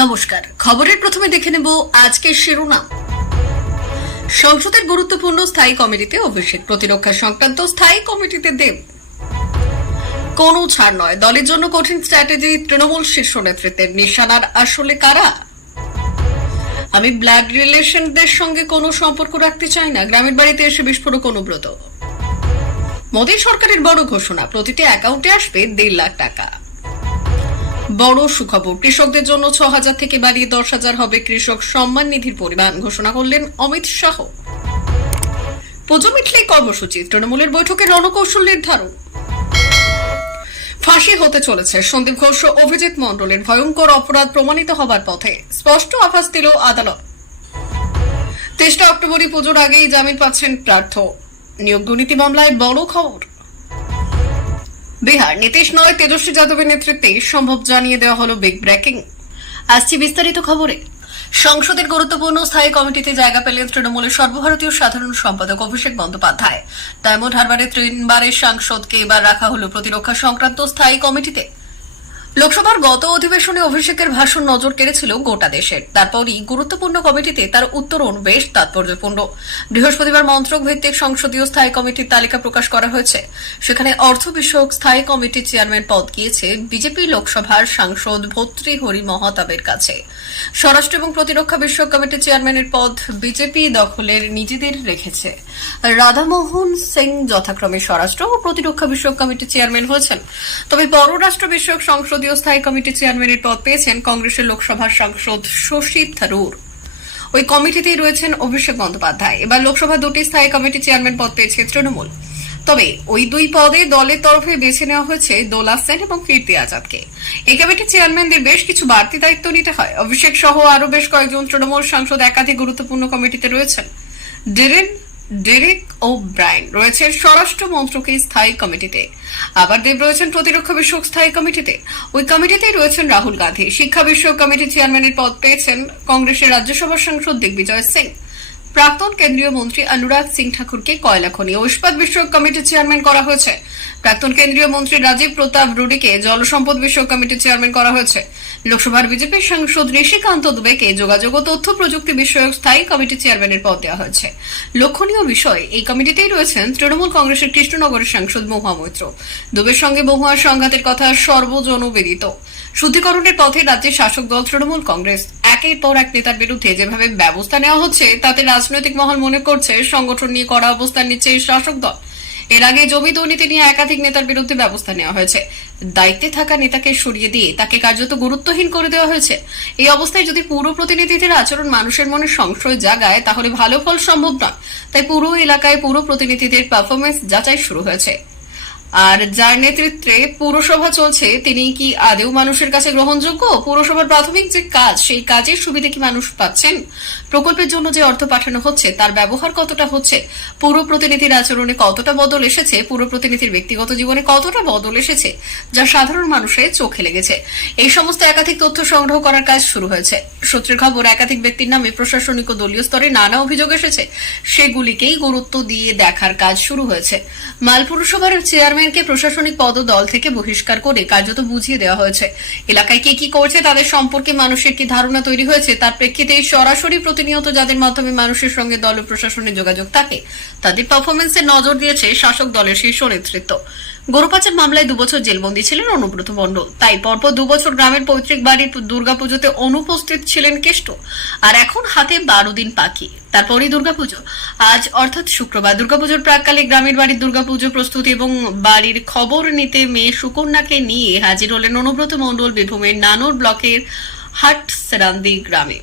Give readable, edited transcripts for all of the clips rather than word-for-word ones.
নমস্কার। খবরের প্রথমে দেখে নেব আজকের শিরোনাম। সংসদের গুরুত্বপূর্ণ স্থায়ী কমিটিতে অভিষেক, প্রতিরক্ষা সংক্রান্ত স্থায়ী কমিটিতে দেব। কোনো ছাড় নয়, দলের জন্য কঠিন স্ট্র্যাটেজি তৃণমূল শীর্ষ নেতৃত্বের। নিশানার আসলে কারা? আমি ব্লাড রিলেশনদের সঙ্গে কোনো সম্পর্ক রাখতে চাই না, গ্রামের বাড়িতে এসে বিস্ফোরক অনুব্রত। মোদী সরকারের বড় ঘোষণা, প্রতিটি অ্যাকাউন্টে আসবে 1.5 লাখ টাকা। বড় সুখবর, কৃষকদের জন্য 6,000 থেকে বাড়িয়ে 10,000 হবে কৃষক সম্মান নিধির পরিমাণ, ঘোষণা করলেন অমিত শাহ। পুজো মিটলেই কর্মসূচি, তৃণমূলের বৈঠকে রণকৌশল নির্ধারণ। ফাঁসি হতে চলেছে সন্দীপ ঘোষ ও অভিজিৎ মণ্ডলের, ভয়ঙ্কর অপরাধ প্রমাণিত হবার পথে, স্পষ্ট আভাস দিল আদালত। 23 অক্টোবরই পুজোর আগেই জামিন পাচ্ছেন প্রার্থ। নিয়োগ দুর্নীতি মামলায় বড় খবর। বিহার, নীতিশ নয় তেজস্বী যাদবের নেতৃত্বে সম্ভব, জানিয়ে দেওয়া হলো বিগ ব্রেকিং। আসছি বিস্তারিত খবরে। সংসদের গুরুত্বপূর্ণ স্থায়ী কমিটিতে জায়গা পেলেন তৃণমূলের সর্বভারতীয় সাধারণ সম্পাদক অভিষেক বন্দ্যোপাধ্যায়। ডায়মন্ড হারবারের 3 বারের সাংসদকে এবার রাখা হলো প্রতিরক্ষা সংক্রান্ত স্থায়ী কমিটিতে। লোকসভার গত অধিবেশনে অভিষেকের ভাষণ নজর কেড়েছিল গোটা দেশের। তারপরই গুরুত্বপূর্ণ কমিটিতে তার উত্তরণ বেশ তাৎপর্যপূর্ণ। বৃহস্পতিবার মন্ত্রক ভিত্তিক সংসদীয় স্থায়ী কমিটির তালিকা প্রকাশ করা হয়েছে। সেখানে অর্থ বিষয়ক স্থায়ী কমিটির চেয়ারম্যান পদ গিয়েছে বিজেপি লোকসভার সাংসদ ভর্তৃহরি মহতাবের কাছে। স্বরাষ্ট্র এবং প্রতিরক্ষা বিষয়ক কমিটির চেয়ারম্যানের পদ বিজেপি দখলের নিজেদের রেখেছে। রাধামোহন সিং যথাক্রমে স্বরাষ্ট্র ও প্রতিরক্ষা বিষয়ক কমিটির চেয়ারম্যান হয়েছেন। তবে পররাষ্ট্র বিষয়ক সংসদীয় স্থায়ী কমিটির চেয়ারম্যানের পদ পেয়েছেন কংগ্রেসের লোকসভার সাংসদ শশী থারুর। ওই কমিটিতেই রয়েছেন অভিষেক বন্দ্যোপাধ্যায়। এবার লোকসভা 2টি স্থায়ী কমিটির চেয়ারম্যান পদ পেয়েছে তৃণমূল। তবে ওই 2 পদে দলের তরফে বেছে নেওয়া হয়েছে দোলা সেন এবং কীর্তি আজাদকে। এই কমিটির চেয়ারম্যানদের বেশ কিছু বাড়তি দায়িত্ব নিতে হয়। অভিষেক সহ আরো বেশ কয়েকজন তৃণমূল সাংসদ একাধিক গুরুত্বপূর্ণ কমিটিতে রয়েছেন। ডেরেক ও ব্রায়ান রয়েছেন স্বরাষ্ট্র মন্ত্রকের স্থায়ী কমিটিতে। আবার দেব রয়েছেন প্রতিরক্ষা বিষয়ক স্থায়ী কমিটিতে। ওই কমিটিতেই রয়েছেন রাহুল গান্ধী। শিক্ষা বিষয়ক কমিটির চেয়ারম্যানের পদ পেয়েছেন কংগ্রেসের রাজ্যসভার সাংসদ দিগ্বিজয় সিং। প্রাক্তন কেন্দ্রীয় মন্ত্রী অনুরাগ সিং ঠাকুরকে কয়লা খনি ও ইস্পাত বিষয়ক কমিটির চেয়ারম্যান করা হয়েছে। প্রাক্তন কেন্দ্রীয় মন্ত্রী রাজীব প্রতাপ রুডিকে জলসম্পদ বিষয়ক কমিটির চেয়ারম্যান করা হয়েছে। লোকসভার বিজেপির সাংসদ ঋষিকান্ত দুবেকে যোগাযোগ ও তথ্য প্রযুক্তি বিষয়ক স্থায়ী কমিটির চেয়ারম্যানের পদ দেওয়া হয়েছে। লক্ষণীয় বিষয়, এই কমিটিতেই রয়েছেন তৃণমূল কংগ্রেসের কৃষ্ণনগরের সাংসদ মহুয়া মৈত্র। দুবের সঙ্গে মহুয়ার সংঘাতের কথা সর্বজনবিদিত। শুদ্ধিকরণের পথে রাজ্যের শাসক দল তৃণমূল কংগ্রেস। একের পর এক নেতার বিরুদ্ধে যেভাবে ব্যবস্থা নেওয়া হচ্ছে তাতে রাজনৈতিক মহল মনে করছে সংগঠন নিয়ে কড়া অবস্থান নিচ্ছে এই শাসক দল। এর আগে জমি দুর্নীতি নিয়ে একাধিক নেতার বিরুদ্ধে ব্যবস্থা নেওয়া হয়েছে। দায়িত্বে থাকা নেতাকে সরিয়ে দিয়ে তাকে কার্যত গুরুত্বহীন করে দেওয়া হয়েছে। এই অবস্থায় যদি পুরো প্রতিনিধিদের আচরণ মানুষের মনে সংশয় জাগায় তাহলে ভালো ফল সম্ভব নয়। তাই পুরো এলাকায় পুরো প্রতিনিধিদের পারফরমেন্স যাচাই শুরু হয়েছে। আর যার নেতৃত্বে পুরসভা চলছে তিনি কি আদেও মানুষের কাছে গ্রহণযোগ্য? পুরসভার প্রাথমিক যে কাজ, সেই কাজের সুবিধা কি মানুষ পাচ্ছেন? প্রকল্পের জন্য যে অর্থ পাঠানো হচ্ছে তার ব্যবহার কতটা হচ্ছে? পুরো প্রতিনিধির আচরণে কতটা বদল এসেছে? পুরো প্রতিনিধির ব্যক্তিগত জীবনে কতটা বদল এসেছে যা সাধারণ মানুষের চোখে লেগেছে? এই সমস্ত একাধিক তথ্য সংগ্রহ করার কাজ শুরু হয়েছে। সূত্রের খবর, একাধিক ব্যক্তির নামে প্রশাসনিক ও দলীয় স্তরে নানা অভিযোগ এসেছে। সেগুলিকেই গুরুত্ব দিয়ে দেখার কাজ শুরু হয়েছে। মাল পুরসভার চেয়ারম্যানকে প্রশাসনিক পদ ও দল থেকে বহিষ্কার করে কার্যত বুঝিয়ে দেওয়া হয়েছে। এলাকায় কে কি করছে, তাদের সম্পর্কে মানুষের কি ধারণা তৈরি হয়েছে, তার প্রেক্ষিতে সরাসরি প্রতিনিয়ত যাদের মাধ্যমে মানুষের সঙ্গে দল ও প্রশাসনের যোগাযোগ থাকে তাদের পারফরমেন্সে নজর দিয়েছে শাসক দলের শীর্ষ নেতৃত্ব। গরু পাচার মামলায় 2 বছর জেলবন্দী ছিলেন অনুব্রত মণ্ডল। তাই পরপর 2 বছর গ্রামের পৈতৃক বাড়ির দুর্গাপুজোতে অনুপস্থিত ছিলেন কেষ্ট। আর এখন হাতে 12 দিন বাকি, তারপরই দুর্গাপুজো। আজ অর্থাৎ শুক্রবার দুর্গাপুজোর প্রাককালে গ্রামের বাড়ির দুর্গাপুজো প্রস্তুতি এবং বাড়ির খবর নিতে মেয়ে সুকন্যাকে নিয়ে হাজির হলেন অনুব্রত মণ্ডল বীরভূমের নানুর ব্লকের হাটসেরান্দি গ্রামে।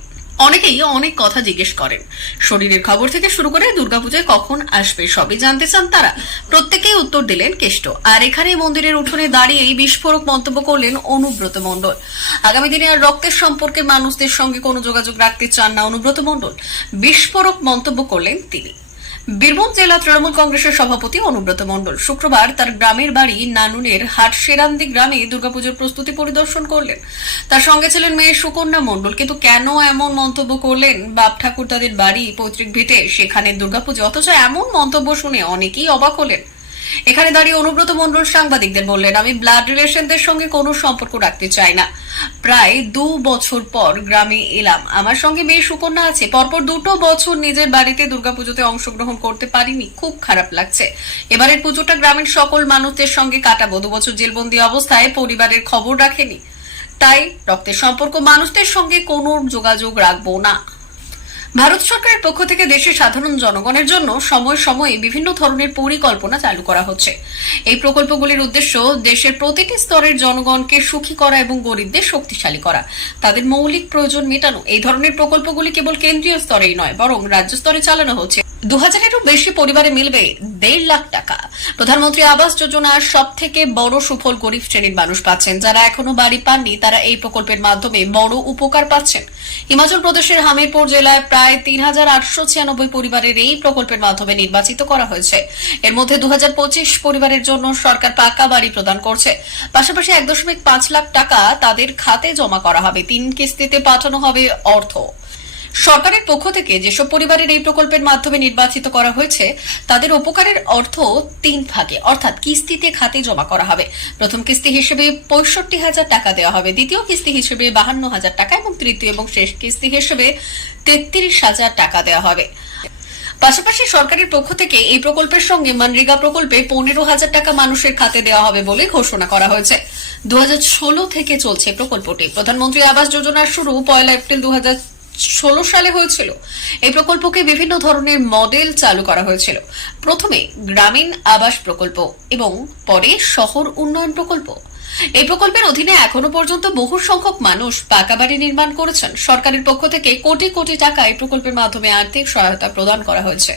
অনেকেই অনেক কথা জিজ্ঞেস করেন, শরীরের খবর থেকে শুরু করে দুর্গাপূজায় কখন আসবে সবই জানতে চান তারা। প্রত্যেকেই উত্তর দিলেন কেষ্ট। আর এখানে মন্দিরের উঠোনে দাঁড়িয়ে বিস্ফোরক মন্তব্য করলেন অনুব্রত মণ্ডল। আগামী দিনে আর রক্তের সম্পর্কের মানুষদের সঙ্গে কোনো যোগাযোগ রাখতে চান না অনুব্রত মণ্ডল, বিস্ফোরক মন্তব্য করলেন তিনি। বীরভূম জেলা তৃণমূল কংগ্রেসের সভাপতি অনুব্রত মণ্ডল শুক্রবার তার গ্রামের বাড়ি নানুনের হাটসেরান্দি গ্রামে দুর্গাপুজোর প্রস্তুতি পরিদর্শন করলেন। তার সঙ্গে ছিলেন মেয়ে সুকন্যা মণ্ডল। কিন্তু কেন এমন মন্তব্য করলেন? বাপ ঠাকুর তাদের বাড়ি পৈতৃক ভিটে, সেখানে দুর্গাপুজো, অথচ এমন মন্তব্য শুনে অনেকেই অবাক হলেন। এখানে দাঁড়িয়ে অনুব্রত মণ্ডল সাংবাদিকদের বললেন, আমি ব্লাড রিলেশনদের সঙ্গে কোনো সম্পর্ক রাখতে চাই না। প্রায় 2 বছর পর গ্রামে এলাম, আমার সঙ্গে মেয়ে সুকন্যা আছে। পরপর 2 বছর নিজের বাড়িতে দুর্গাপুজোতে অংশগ্রহণ করতে পারিনি, খুব খারাপ লাগছে। এবারের পুজোটা গ্রামের সকল মানুষদের সঙ্গে কাটাবো। 2 বছর জেলবন্দি অবস্থায় পরিবারের খবর রাখেনি, তাই রক্তের সম্পর্ক মানুষদের সঙ্গে কোনো যোগাযোগ রাখবো না। ভারত সরকারের পক্ষ থেকে দেশের সাধারণ জনগণের জন্য সময় সময়ে বিভিন্ন ধরনের পরিকল্পনা চালু করা হচ্ছে। এই প্রকল্পগুলির উদ্দেশ্য দেশের প্রতিটি স্তরের জনগণকে সুখী করা এবং গরিবদের শক্তিশালী করা, তাদের মৌলিক প্রয়োজন মেটানো। এই ধরনের প্রকল্পগুলি কেবল কেন্দ্রীয় স্তরেই নয়, বরং রাজ্য স্তরে চালানো হচ্ছে। 2000-এরও বেশি পরিবারে মিলবে 1.5 লাখ টাকা। প্রধানমন্ত্রী আবাস যোজনার সব থেকে বড় সুফল গরিব শ্রেণীর মানুষ পাচ্ছেন। যারা এখনো বাড়ি পাননি তারা এই প্রকল্পের মাধ্যমে বড় উপকার পাচ্ছেন। হিমাচল প্রদেশের হামিরপুর জেলায় প্রায় 3896 পরিবারের এই প্রকল্পের মাধ্যমে নির্বাচিত করা হয়েছে। এর মধ্যে 2025 পরিবারের জন্য সরকার পাকা বাড়ি প্রদান করছে। পাশাপাশি 1.5 লাখ টাকা তাদের খাতে জমা করা হবে। 3 কিস্তিতে পাঠানো হবে অর্থ। সরকারের পক্ষ থেকে যেসব পরিবারের এই প্রকল্পের মাধ্যমে নির্বাচিত করা হয়েছে তাদের উপকারের অর্থ 3 ভাগে, অর্থাৎ কিস্তিতে খাতে জমা করা হবে। প্রথম কিস্তি হিসেবে 65,000 টাকা দেওয়া হবে, দ্বিতীয় কিস্তি হিসেবে 52,000 টাকা এবং তৃতীয় এবং শেষ কিস্তি হিসেবে 33,000 টাকা দেওয়া হবে। পাশাপাশি সরকারের পক্ষ থেকে এই প্রকল্পের সঙ্গে মনরেগা প্রকল্পে 15,000 টাকা মানুষের খাতে দেওয়া হবে বলে ঘোষণা করা হয়েছে। 2016 থেকে চলছে প্রকল্পটি। প্রধানমন্ত্রী আবাস যোজনার শুরু 1 এপ্রিল 2016 সালে হয়েছিল। এই প্রকল্পকে বিভিন্ন ধরনের মডেল চালু করা হয়েছিল। প্রথমে গ্রামীণ আবাস প্রকল্প এবং পরে শহর উন্নয়ন প্রকল্প। এই প্রকল্পের অধীনে এখনো পর্যন্ত বহু সংখ্যক মানুষ পাকা বাড়ি নির্মাণ করেছেন। সরকারের পক্ষ থেকে কোটি কোটি টাকা এই প্রকল্পের মাধ্যমে আর্থিক সহায়তা প্রদান করা হয়েছে।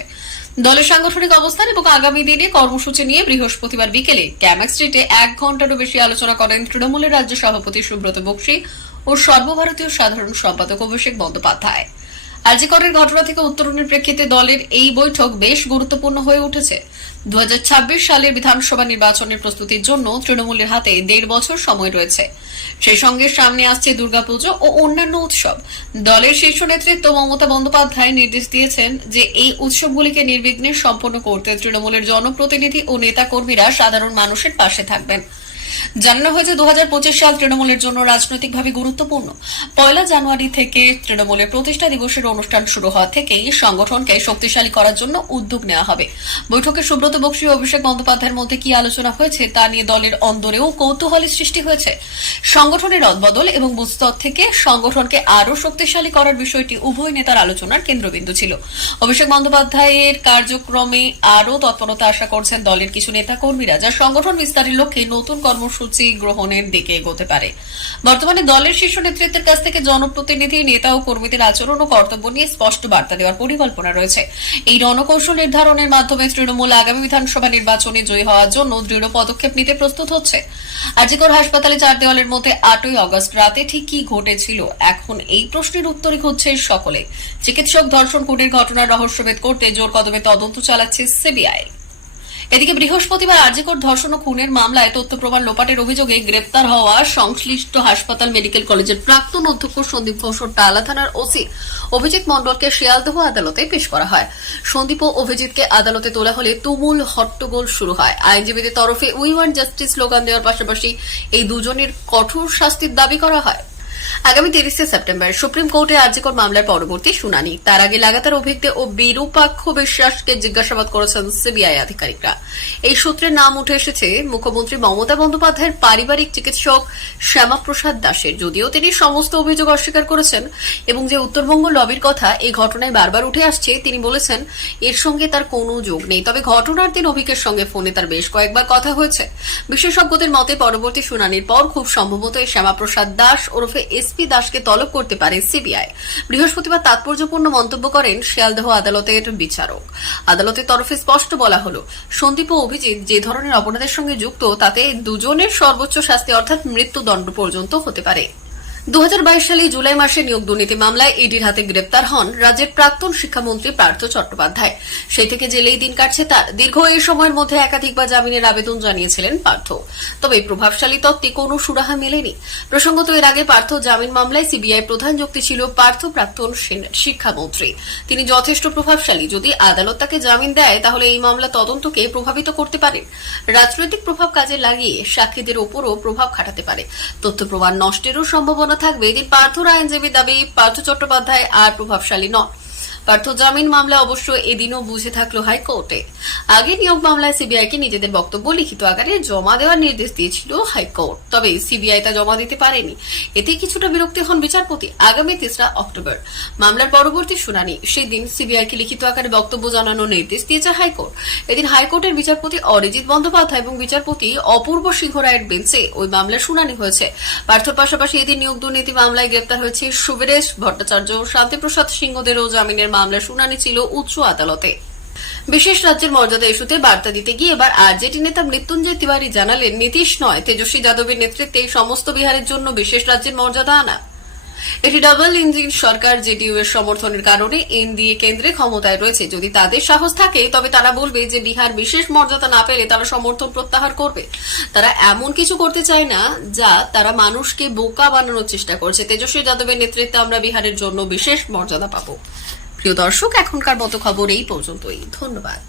দলের সাংগঠনিক অবস্থান এবং আগামী দিনে কর্মসূচি নিয়ে বৃহস্পতিবার বিকেলে ক্যামাক স্ট্রিটে 1 ঘন্টারও বেশি আলোচনা করেন তৃণমূলের রাজ্য সভাপতি সুব্রত বক্সী ও সর্বভারতীয় সাধারণ সম্পাদক অভিষেক বন্দ্যোপাধ্যায়। আরজি করের ঘটনা থেকে উত্তরণের প্রেক্ষিতে দলের এই বৈঠক বেশ গুরুত্বপূর্ণ হয়ে উঠেছে। 2026 সালের বিধানসভা নির্বাচনের প্রস্তুতির জন্য তৃণমূলের হাতে 1.5 বছর সময় রয়েছে। সেই সঙ্গে সামনে আসছে দুর্গাপুজো ও অন্যান্য উৎসব। দলের শীর্ষ নেতৃত্ব মমতা বন্দ্যোপাধ্যায় নির্দেশ দিয়েছেন যে এই উৎসবগুলিকে নির্বিঘ্নে সম্পন্ন করতে তৃণমূলের জনপ্রতিনিধি ও নেতা কর্মীরা সাধারণ মানুষের পাশে থাকবেন। জানানো হয়েছে 2025 সাল তৃণমূলের জন্য রাজনৈতিকভাবে গুরুত্বপূর্ণ। 1 জানুয়ারি থেকে তৃণমূলের প্রতিষ্ঠা দিবসের অনুষ্ঠান শুরু হওয়া থেকেই সংগঠনকে শক্তিশালী করার জন্য উদ্যোগ নেওয়া হবে। বৈঠকে সুব্রত বক্সী ও অভিষেক বন্দ্যোপাধ্যায়ের মধ্যে কি আলোচনা হয়েছে তা নিয়ে দলের অন্দরেও কৌতূহলের সৃষ্টি হয়েছে। সংগঠনের রদবদল এবং বুথস্তর থেকে সংগঠনকে আরও শক্তিশালী করার বিষয়টি উভয় নেতার আলোচনার কেন্দ্রবিন্দু ছিল। অভিষেক বন্দ্যোপাধ্যায়ের কার্যক্রমে আরও তৎপরতা আশা করছেন দলের কিছু নেতা কর্মীরা, যা সংগঠন বিস্তারের লক্ষ্যে নতুন কর্মসূচি গ্রহণের দিকে এগোতে পারে। বর্তমানে দলের শীর্ষ নেতৃত্বের কাছ থেকে জনপ্রতিনিধি, নেতা ও কর্মীদের আচরণ ও কর্তব্য নিয়ে স্পষ্ট বার্তা দেওয়ার পরিকল্পনা রয়েছে। এই রণকৌশল নির্ধারণের মাধ্যমে তৃণমূল আগামী বিধানসভা নির্বাচনে জয়ী হওয়ার জন্য দৃঢ় পদক্ষেপ নিতে প্রস্তুত হচ্ছে। আরজিকর হাসপাতালে 4 দেওয়ালের মধ্যে 8ই আগস্ট রাতে ঠিক কি ঘটেছিল, এখন এই প্রশ্নের উত্তরই খুঁজছে সকলে। চিকিৎসক ধর্ষণ খুনের ঘটনার রহস্যভেদ করতে জোর কদমে তদন্ত চালাচ্ছে সিবিআই। এদিকে বৃহস্পতিবার আরজিকর ধর্ষণ ও খুনের মামলায় তথ্য প্রমাণ লোপাটের অভিযোগে গ্রেপ্তার হওয়া সংশ্লিষ্ট হাসপাতাল মেডিকেল কলেজের প্রাক্তন অধ্যক্ষ সন্দীপ ঘোষের টালা থানার ওসি অভিজিৎ মণ্ডলকে শিয়ালদহ আদালতে পেশ করা হয়। সন্দীপ ও অভিজিৎকে আদালতে তোলা হলে তুমুল হট্টগোল শুরু হয়। আইনজীবীদের তরফে উই ওয়ান্ট জাস্টিস স্লোগান দেওয়ার পাশাপাশি এই দুজনের কঠোর শাস্তির দাবি করা হয়। আগামী 30 সেপ্টেম্বর সুপ্রিম কোর্টে আরজিকর মামলার পরবর্তী শুনানি। তার আগে লাগাতার অভিজ্ঞ ও বিরূপাক্ষ বিশ্বাসকে জিজ্ঞাসাবাদ করেছেন সিবিআই আধিকারিকরা। এই সূত্রে নাম উঠে এসেছে মুখ্যমন্ত্রী মমতা বন্দ্যোপাধ্যায়ের পারিবারিক চিকিৎসক শ্যামাপ্রসাদ দাসের। যদিও তিনি সমস্ত অভিযোগ অস্বীকার করেছেন এবং যে উত্তরবঙ্গ লবির কথা এই ঘটনায় বারবার উঠে আসছে, তিনি বলেছেন এর সঙ্গে তার কোনো যোগ নেই। তবে ঘটনার দিন অভিকের সঙ্গে ফোনে তার বেশ কয়েকবার কথা হয়েছে। বিশেষজ্ঞদের মতে পরবর্তী শুনানির পর খুব সম্ভবত এই শ্যামাপ্রসাদ দাস ওরফে এসপি দাসকে তলব করতে পারে সিবিআই। বৃহস্পতিবার তাৎপর্যপূর্ণ মন্তব্য করেন শিয়ালদহ আদালতের বিচারক। আদালতের তরফে স্পষ্ট বলা হলো, সন্দীপ ও অভিজিৎ যে ধরনের অপরাধের সঙ্গে যুক্ত তাতে দুজনের সর্বোচ্চ শাস্তি অর্থাৎ মৃত্যুদণ্ড পর্যন্ত হতে পারে। 2022 সালে জুলাই মাসে নিয়োগ দুর্নীতি মামলায় ইডির হাতে গ্রেপ্তার হন রাজ্যের প্রাক্তন শিক্ষামন্ত্রী পার্থ চট্টোপাধ্যায়। সেই থেকে জেলেই দিন কাটছে তার। দীর্ঘ এই সময়ের মধ্যে একাধিকবার জামিনের আবেদন জানিয়েছিলেন পার্থ, তবে এই প্রভাবশালী তত্ত্বে কোনো সুরাহা মেলেনি। প্রসঙ্গত, এর আগে পার্থ জামিন মামলায় সিবিআই প্রধান যুক্তি ছিল পার্থ প্রাক্তন শিক্ষামন্ত্রী, তিনি যথেষ্ট প্রভাবশালী। যদি আদালত তাকে জামিন দেয় তাহলে এই মামলা তদন্তকে প্রভাবিত করতে পারে, রাজনৈতিক প্রভাব কাজে লাগিয়ে সাক্ষীদের ওপরও প্রভাব খাটাতে পারে, তথ্য প্রমাণ নষ্টেরও সম্ভাবনা থাকবে। এদিন পার্থর আইনজীবী দাবি, পার্থ চট্টোপাধ্যায় আর প্রভাবশালী নন। পার্থ জামিন মামলা অবশ্য এদিনও বুঝে থাকলো হাইকোর্টে। আগে নিয়োগ মামলায় সিবিআইকে নিজেদের বক্তব্য লিখিত আকারে জমা দেওয়ার নির্দেশ দিয়েছিল হাইকোর্ট, তবে সিবিআই তা জমা দিতে পারেনি। এতে কিছুটা বিরক্তি হন বিচারপতি। আগামী 3রা অক্টোবর মামলার পরবর্তী শুনানি, সেদিন সিবিআইকে লিখিত আকারে বক্তব্য জানানোর নির্দেশ দিয়েছে হাইকোর্ট। এদিন হাইকোর্টের বিচারপতি অরিজিৎ বন্দ্যোপাধ্যায় এবং বিচারপতি অপূর্ব সিংহ রায়ের বেঞ্চে ওই মামলার শুনানি হয়েছে। পার্থর পাশাপাশি এদিন নিয়োগ দুর্নীতি মামলায় গ্রেপ্তার হয়েছে সুবীরেশ ভট্টাচার্য, শান্তিপ্রসাদ সিংহদেরও জামিনের মামলার শুনানি ছিল উচ্চ আদালতে। বিশেষ রাজ্যের মর্যাদা ইস্যুতে বার্তা দিতে গিয়ে এবার আরজেডি নেতা মৃত্যুঞ্জয় তিওয়ারি জানালেন, নীতিশ নয় তেজস্বী যাদবের নেতৃত্বে সমস্ত বিহারের জন্য বিশেষ রাজ্যের মর্যাদা আনা। এটি ডাবল ইঞ্জিন সরকার, জেডিইউ এর সমর্থনের কারণে এনডিএ কেন্দ্রে ক্ষমতায় রয়েছে। যদি তাদের সাহস থাকে তবে তারা বলবে যে বিহার বিশেষ মর্যাদা না পেলে তারা সমর্থন প্রত্যাহার করবে। তারা এমন কিছু করতে চায় না যা তারা মানুষকে বোকা বানানোর চেষ্টা করছে। তেজস্বী যাদবের নেতৃত্বে আমরা বিহারের জন্য বিশেষ মর্যাদা পাবো। প্রিয় দর্শক, এখনকার মতো খবর এই পর্যন্তই। ধন্যবাদ।